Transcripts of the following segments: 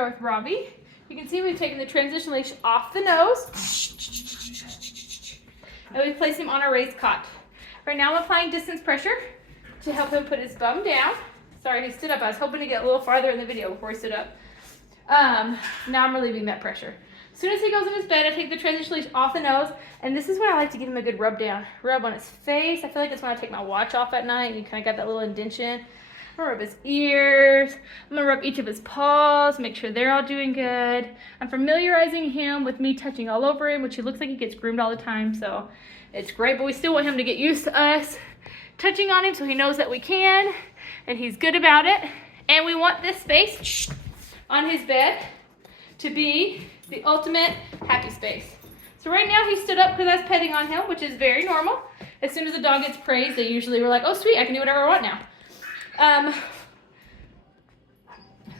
are with Ravi. You can see we've taken the transition leash off the nose. And we've placed him on a raised cot. Right now I'm applying distance pressure to help him put his bum down. Sorry, he stood up. I was hoping to get a little farther in the video before he stood up. Now I'm relieving that pressure. As soon as he goes in his bed, I take the transition leash off the nose, and this is when I like to give him a good rub down. Rub on his face. I feel like it's when I take my watch off at night and you kind of got that little indentation. I'm gonna rub his ears. I'm gonna rub each of his paws, make sure they're all doing good. I'm familiarizing him with me touching all over him, which he looks like he gets groomed all the time, so it's great, but we still want him to get used to us touching on him so he knows that we can, and he's good about it. And we want this space on his bed to be the ultimate happy space. So right now he stood up because I was petting on him, which is very normal. As soon as a dog gets praised, they usually were like, oh sweet, I can do whatever I want now.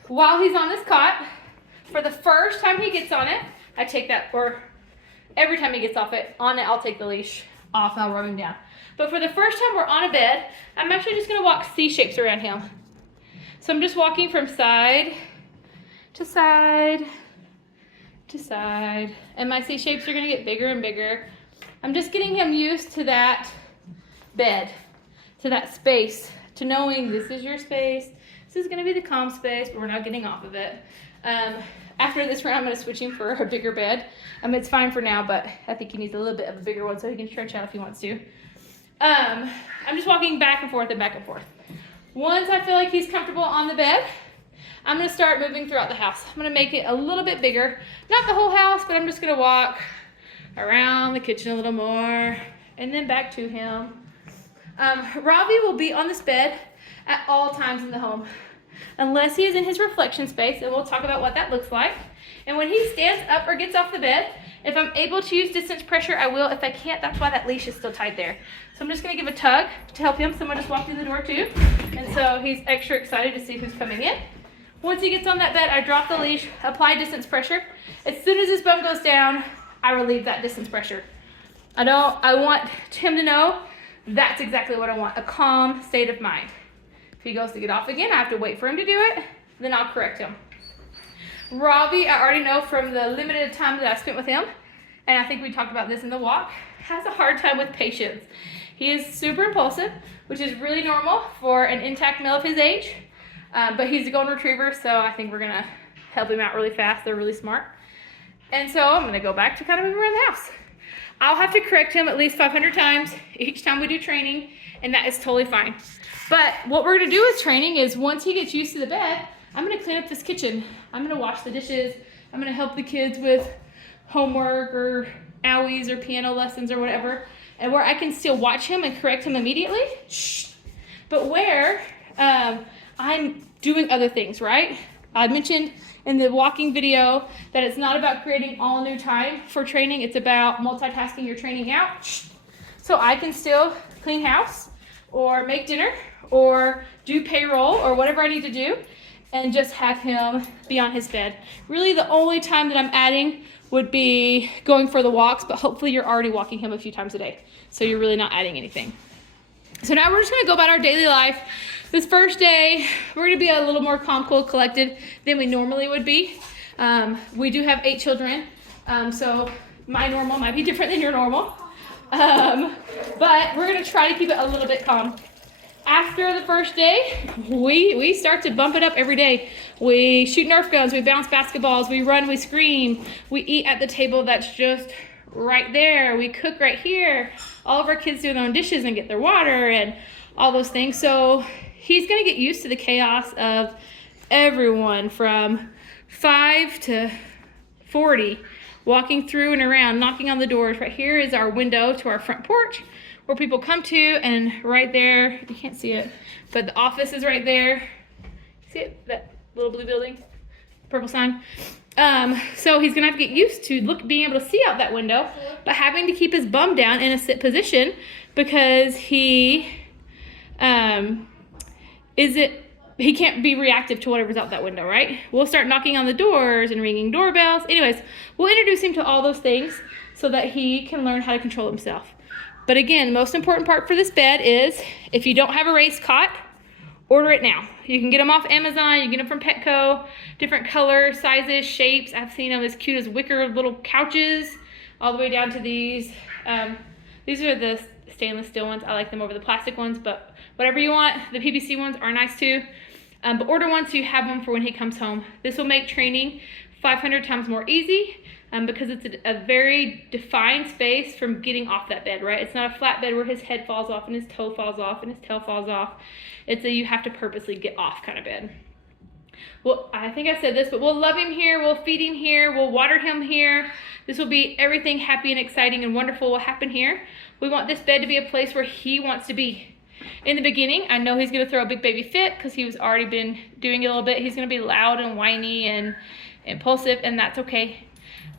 While he's on this cot, for the first time he gets on it, I take that, or every time he gets off it, I'll take the leash off and I'll rub him down. But for the first time we're on a bed, I'm actually just gonna walk C shapes around him. So I'm just walking from side to side to side, and my C shapes are gonna get bigger and bigger. I'm just getting him used to that bed, to that space, to knowing this is your space, this is gonna be the calm space, but we're not getting off of it. After this round, I'm gonna switch him for a bigger bed. It's fine for now, but I think he needs a little bit of a bigger one so he can stretch out if he wants to. I'm just walking back and forth and back and forth. Once I feel like he's comfortable on the bed, I'm gonna start moving throughout the house. I'm gonna make it a little bit bigger. Not the whole house, but I'm just gonna walk around the kitchen a little more and then back to him. Ravi will be on this bed at all times in the home, unless he is in his reflection space, and we'll talk about what that looks like. And when he stands up or gets off the bed, if I'm able to use distance pressure, I will. If I can't, that's why that leash is still tied there. So I'm just gonna give a tug to help him. Someone just walked through the door too. And so he's extra excited to see who's coming in. Once he gets on that bed, I drop the leash, apply distance pressure. As soon as his bum goes down, I relieve that distance pressure. I want him to know that's exactly what I want, a calm state of mind. If he goes to get off again, I have to wait for him to do it, then I'll correct him. Ravi, I already know from the limited time that I spent with him, and I think we talked about this in the walk, has a hard time with patience. He is super impulsive, which is really normal for an intact male of his age, but he's a golden retriever, so I think we're gonna help him out really fast. They're really smart. And so I'm gonna go back to kind of moving around the house. I'll have to correct him at least 500 times each time we do training, and that is totally fine. But what we're gonna do with training is once he gets used to the bed, I'm gonna clean up this kitchen. I'm gonna wash the dishes. I'm gonna help the kids with homework or owies or piano lessons or whatever, and where I can still watch him and correct him immediately, but where I'm doing other things, right? I mentioned in the walking video that it's not about creating all new time for training. It's about multitasking your training out. So I can still clean house or make dinner or do payroll or whatever I need to do and just have him be on his bed. Really the only time that I'm adding would be going for the walks, but hopefully you're already walking him a few times a day. So you're really not adding anything. So now we're just gonna go about our daily life. This first day, we're gonna be a little more calm, cool, collected than we normally would be. We do have 8 children, so my normal might be different than your normal. But we're gonna try to keep it a little bit calm. After the first day, we start to bump it up every day. We shoot Nerf guns, we bounce basketballs, we run, we scream, we eat at the table that's just right there, we cook right here. All of our kids do their own dishes and get their water and all those things. So he's gonna get used to the chaos of everyone from 5 to 40 walking through and around, knocking on the doors. Right here is our window to our front porch where people come to, and right there, you can't see it, but the office is right there. See it? That little blue building, purple sign. So he's gonna have to get used to being able to see out that window, but having to keep his bum down in a sit position because he can't be reactive to whatever's out that window, right? We'll start knocking on the doors and ringing doorbells. Anyways, we'll introduce him to all those things so that he can learn how to control himself. But again, the most important part for this bed is if you don't have a raised cot order it now. You can get them off Amazon, you can get them from Petco, different colors, sizes, shapes. I've seen them as cute as wicker little couches, all the way down to these. These are the stainless steel ones. I like them over the plastic ones, but whatever you want. The PVC ones are nice too. But order one so you have them for when he comes home. This will make training 500 times more easy because it's a very defined space from getting off that bed, right? It's not a flat bed where his head falls off and his toe falls off and his tail falls off. It's a you have to purposely get off kind of bed. Well, I think I said this, but we'll love him here, we'll feed him here, we'll water him here. This will be everything happy and exciting and wonderful will happen here. We want this bed to be a place where he wants to be. In the beginning, I know he's gonna throw a big baby fit because he's already been doing it a little bit. He's gonna be loud and whiny and impulsive, and that's okay.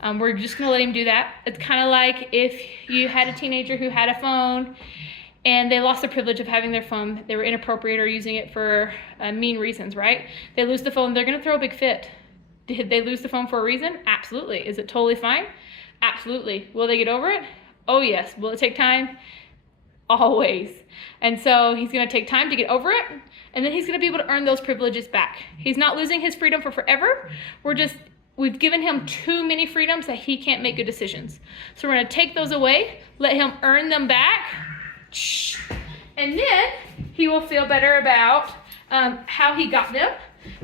We're just gonna let him do that. It's kind of like if you had a teenager who had a phone and they lost the privilege of having their phone. They were inappropriate or using it for mean reasons, right? They lose the phone, they're gonna throw a big fit. Did they lose the phone for a reason? Absolutely. Is it totally fine? Absolutely. Will they get over it? Oh yes. Will it take time? Always. And so he's gonna take time to get over it, and then he's gonna be able to earn those privileges back. He's not losing his freedom for forever. We've given him too many freedoms that he can't make good decisions. So we're gonna take those away, let him earn them back, and then he will feel better about how he got them,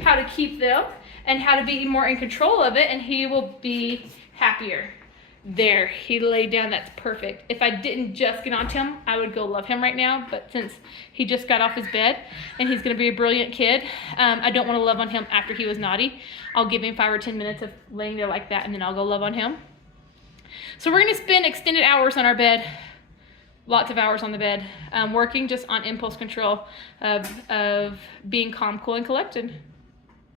how to keep them, and how to be more in control of it, and he will be happier. There, he laid down, that's perfect. If I didn't just get onto him, I would go love him right now, but since he just got off his bed and he's gonna be a brilliant kid, I don't wanna love on him after he was naughty. I'll give him 5 or 10 minutes of laying there like that, and then I'll go love on him. So we're gonna spend extended hours on our bed, lots of hours on the bed, working just on impulse control of being calm, cool, and collected.